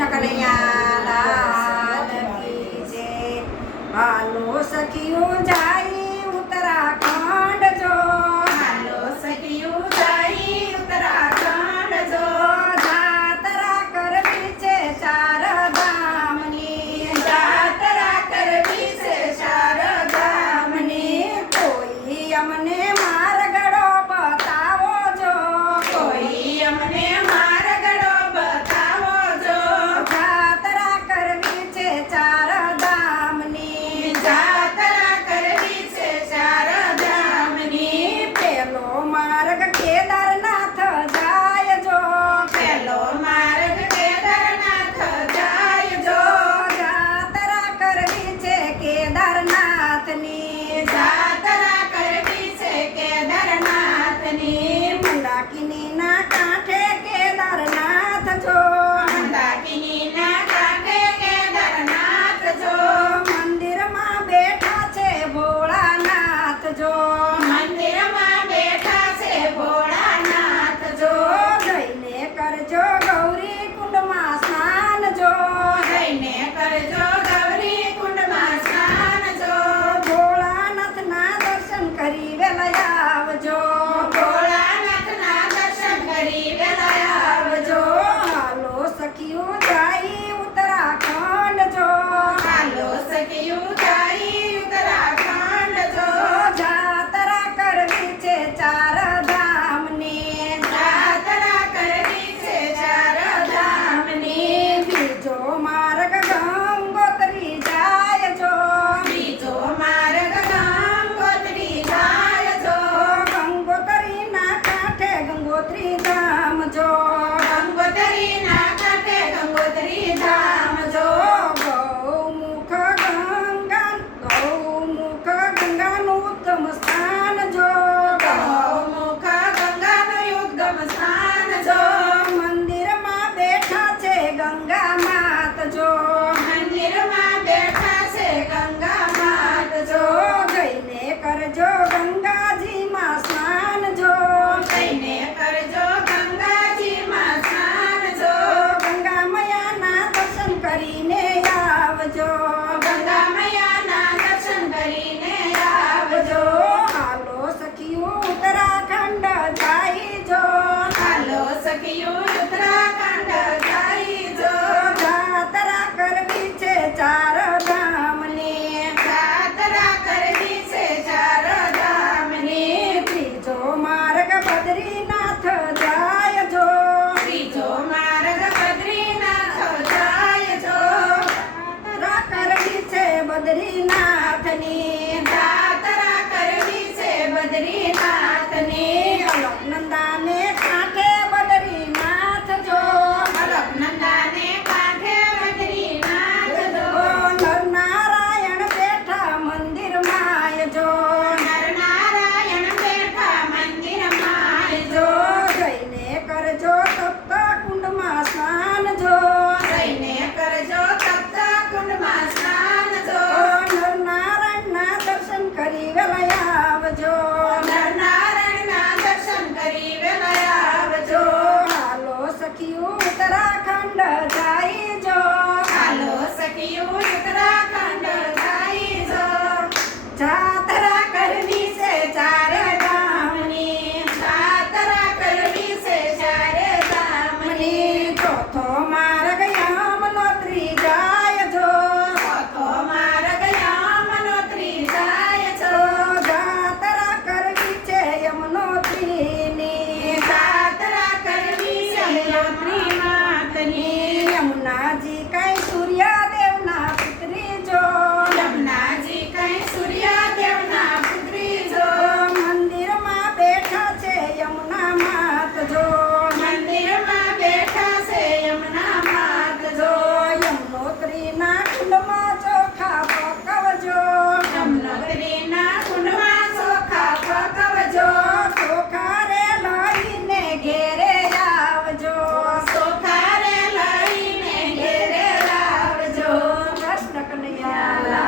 કૃષ્ણ કનૈયા લાલ કી જય। હાલો સખીઓ જાય ઉત્તરાખંડ જો, હાલો સખીઓ જાય ઉત્તરાખંડ જો, જાત્રા કરવી છે ચાર ધામની, જાત્રા કરવી છે ચાર ધામની। કોઈ અમને માર્ગડો બતાવો જો, કોઈ અમને માર્ગડો બતાવો જો, જાત્રા કરવી છે ચાર ધામની, જાત્રા કરવી છે ચાર ધામની। પેલો માર્ગ કેદારનાથ જાય જો, પેલો માર્ગ કેદારનાથ જાય જો, જાત્રા કરવી છે કેદારનાથની, જાત્રા કરવી છે કેદારનાથની। મંદાકિનીના કાંઠે કેદારનાથ જો, મંદાકિનીના કાંઠે કેદારનાથ જો, મંદિરમાં બેઠા છે ભોળાનાથ જો, મંદિરમાં બેઠા છે ભોળાનાથ જો, જઈને કરજો ગૌરી કુંડમાં સ્નાન જો, જઈને કરજો ગૌરી કુંડમાં સ્નાન જો, ભોળાનાથના દર્શન કરી વેલા આવજો, ભોળાનાથના દર્શન કરી વેલા આવજો। હાલો સખીઓ જાય ઉત્તરાખંડ જો, હાલો સખીઓ જાય ઉત્તરાખંડ જો, જાત્રા કરવી છે ચાર ધામની, જાત્રા કરવી છે ચાર ધામની। બીજો માર્ગ ગંગોત્રી જાય જો, બીજો માર્ગ ગંગોત્રી જાય જો, ગંગોત્રીના કાંઠે ગંગોત્રી ધામ જો, ગંગોત્રીના કાંઠે ગંગોત્રી ધામ જો, ગૌમુખ ગંગાનું ઉત્તમ સ્થાન જો, ગૌમુખ ગંગાનું ઉદ્ગમ સ્થાન જો, મંદિરમાં બેઠા છે ગંગા માત જો, મંદિરમાં બેઠા છે ગંગા માત જો, જઈને કરજો